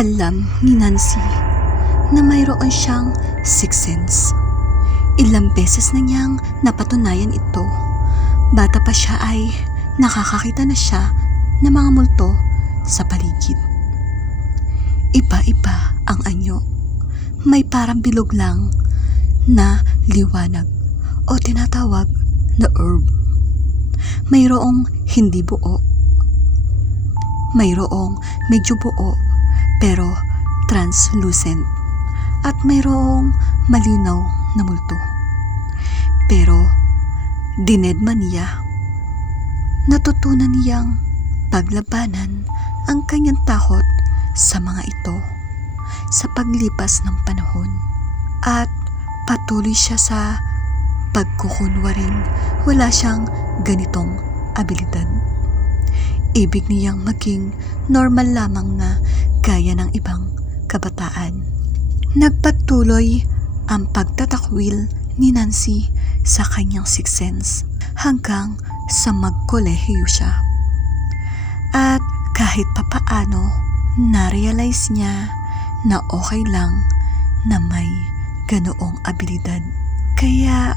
Alam ni Nancy na mayroon siyang sixth sense. Ilang beses na niyang napatunayan ito. Bata pa siya ay nakakakita na siya ng mga multo sa paligid. Iba-iba ang anyo. May parang bilog lang na liwanag o tinatawag na orb. Mayroong hindi buo. Mayroong medyo buo pero translucent. At mayroong malinaw na multo. Pero dinedma niya. Natutunan niyang paglabanan ang kanyang takot sa mga ito sa paglipas ng panahon. At patuloy siya sa pagkukunwaring wala siyang ganitong abilidad. Ibig niyang maging normal lamang na gaya ng ibang kabataan. Nagpatuloy ang pagtatakwil ni Nancy sa kanyang sixth sense hanggang sa magkolehiyo siya. At kahit papaano, na-realize niya na okay lang na may ganoong abilidad. Kaya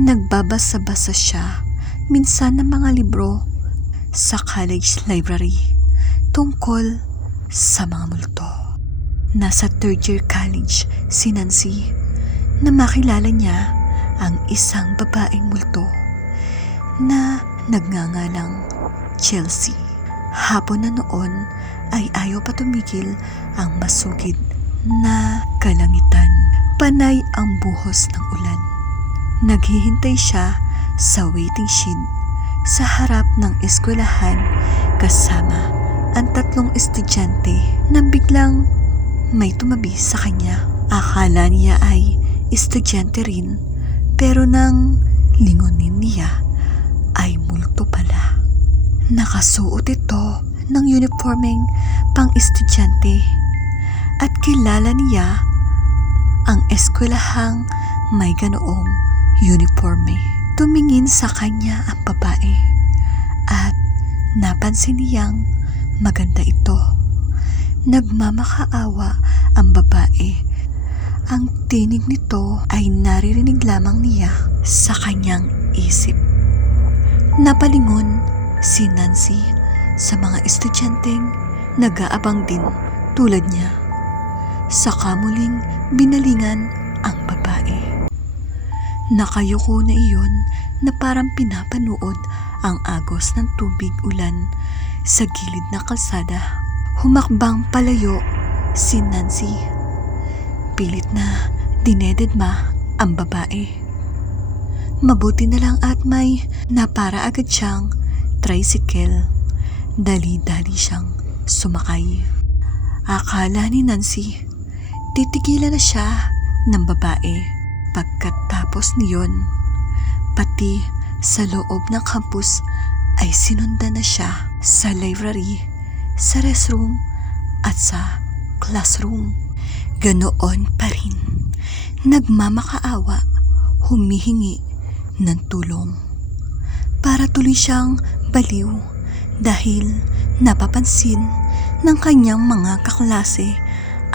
nagbabasa-basa siya minsan ng mga libro sa college library tungkol sa mga multo. Nasa third year college si Nancy na makilala niya ang isang babaeng multo na nagngangalang Chelsea. Hapon na noon ay ayaw pa tumigil ang masugid na kalangitan. Panay ang buhos ng ulan. Naghihintay siya sa waiting shed sa harap ng eskwelahan kasama ang 3 estudyante nang biglang may tumabi sa kanya. Akala niya ay estudyante rin pero nang lingunin niya ay multo pala. Nakasuot ito ng uniformeng pang-estudyante at kilala niya ang eskwelahang may ganoong uniforme. Tumingin sa kanya ang babae at napansin niyang maganda ito. Nagmamakaawa ang babae. Ang tinig nito ay naririnig lamang niya sa kanyang isip. Napalingon si Nancy sa mga estudyanteng nag-aabang din tulad niya. Saka muling binalingan ang babae. Nakayuko na iyon na parang pinapanood ang agos ng tubig ulan sa gilid ng kalsada. Humakbang palayo si Nancy. Pilit na dinededma ang babae. Mabuti na lang at may napara agad siyang tricycle. Dali-dali siyang sumakay. Akala ni Nancy, titigilan na siya ng babae. Pagkatapos niyon, pati sa loob ng campus ay sinundan na siya sa library, sa restroom at sa classroom. Ganoon pa rin. Nagmamakaawa, humihingi ng tulong. Para tuloy siyang baliw dahil napapansin ng kanyang mga kaklase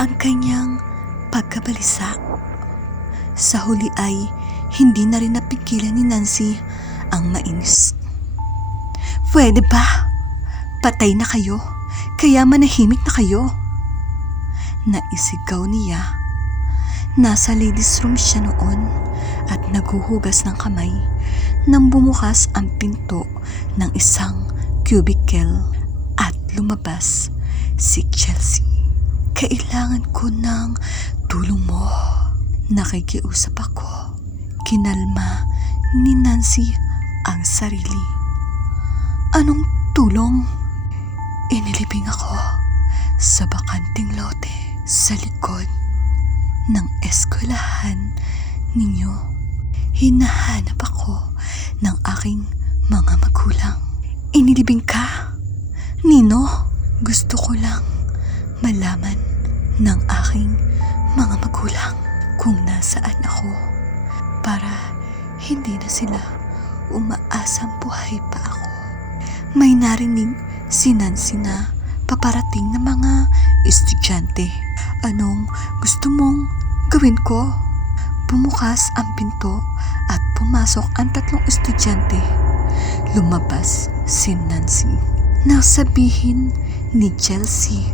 ang kanyang pagkabalisa. Sa huli ay hindi na rin napigilan ni Nancy ang mainis. Pwede ba? Patay na kayo, kaya manahimik na kayo. Naisigaw niya. Nasa ladies room siya noon at naghuhugas ng kamay nang bumukas ang pinto ng isang cubicle at lumabas si Chelsea. Kailangan ko ng tulong mo. Nakikiusap ako. Kinalma ni Nancy ang sarili. Anong tulong? Inilibing ako sa bakanting lote sa likod ng eskwelahan ninyo. Hinahanap ako ng aking mga magulang. Inilibing ka? Nino, gusto ko lang malaman ng aking mga magulang kung nasaan ako para hindi na sila umaasang buhay pa ako. May narinig si Nancy na paparating na mga estudyante. Anong gusto mong gawin ko? Bumukas ang pinto at pumasok ang 3 estudyante. Lumabas si Nancy. Nasabihin ni Chelsea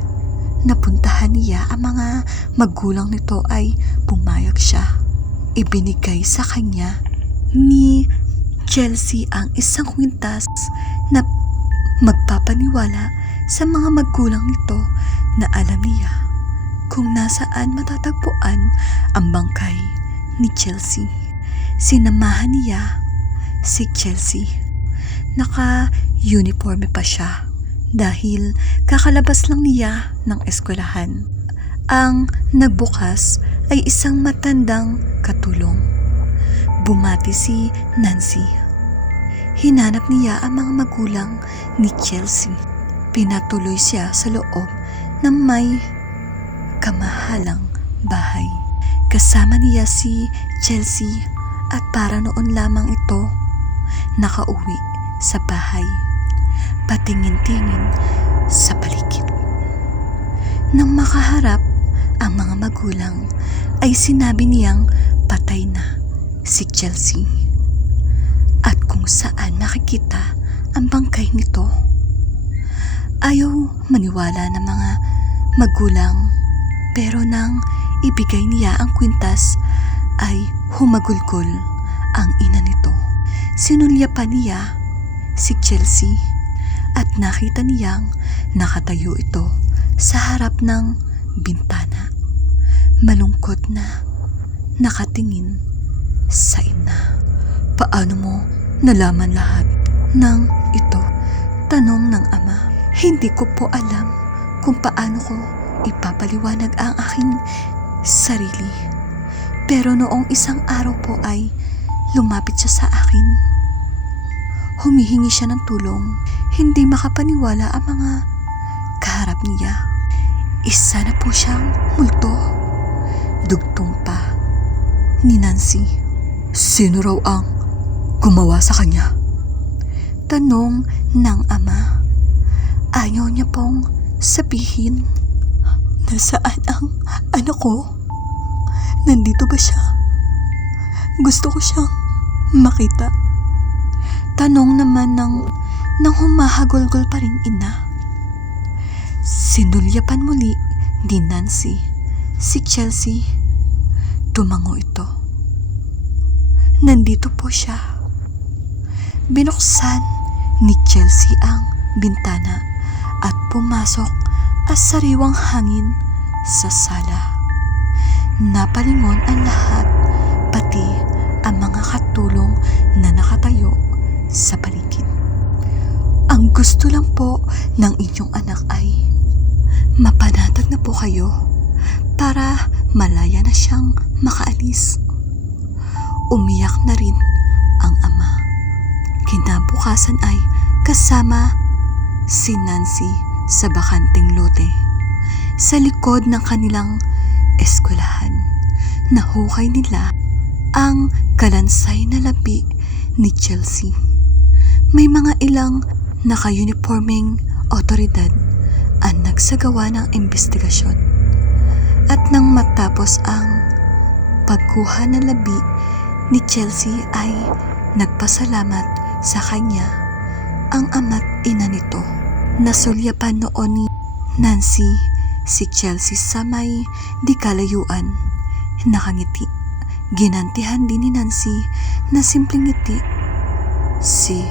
na puntahan niya ang mga magulang nito ay pumayag siya. Ibinigay sa kanya ni Chelsea ang isang kwintas na magpapaniwala sa mga magulang nito na alam niya kung nasaan matatagpuan ang bangkay ni Chelsea. Sinamahan niya si Chelsea. Naka-uniforme pa siya dahil kakalabas lang niya ng eskwelahan. Ang nagbukas ay isang matandang katulong. Bumati si Nancy. Hinanap niya ang mga magulang ni Chelsea. Pinatuloy siya sa loob ng may kamahalang bahay. Kasama niya si Chelsea at para noon lamang ito nakauwi sa bahay. Patingin-tingin sa paligid. Nang makaharap ang mga magulang ay sinabi niyang patay na si Chelsea at kung saan nakikita ang bangkay nito. Ayaw maniwala ng mga magulang pero nang ibigay niya ang kwintas ay humagulgol ang ina nito. Sinulyapan niya si Chelsea at nakita niyang nakatayo ito sa harap ng bintana. Malungkot na nakatingin sa ina. Paano mo nalaman lahat ng ito? Tanong ng ama. Hindi ko po alam kung paano ko ipapaliwanag ang aking sarili. Pero noong isang araw po ay lumapit siya sa akin. Humihingi siya ng tulong. Hindi makapaniwala ang mga kaharap niya. Isa na po siyang multo. Dugtong pa ni Nancy. Sino raw ang gumawa sa kanya? Tanong ng ama. Ayaw niya pong sabihin. Nasaan ang anak ko? Nandito ba siya? Gusto ko siyang makita. Tanong naman ng humahagulgol pa rin ina. Sinulyapan muli ni Nancy si Chelsea. Tumango ito. Nandito po siya. Binuksan ni Chelsea ang bintana at pumasok ang sariwang hangin sa sala. Napalingon ang lahat, pati ang mga katulong na nakatayo sa paligid. Ang gusto lang po ng inyong anak ay mapanatag na po kayo para malaya na siyang makaalis. Umiyak na rin ang ama. Kinabukasan ay kasama si Nancy sa bakanting lote sa likod ng kanilang eskwelahan. Nahukay nila ang kalansay na labi ni Chelsea. May mga ilang naka-uniforming otoridad ang nagsagawa ng investigasyon. At nang matapos ang pagkuha ng labi ni Chelsea ay nagpasalamat sa kanya ang ama't ina nito. Nasulyapan noon ni Nancy si Chelsea sa may di kalayuan. Nakangiti. Ginantihan din ni Nancy na simpleng ngiti si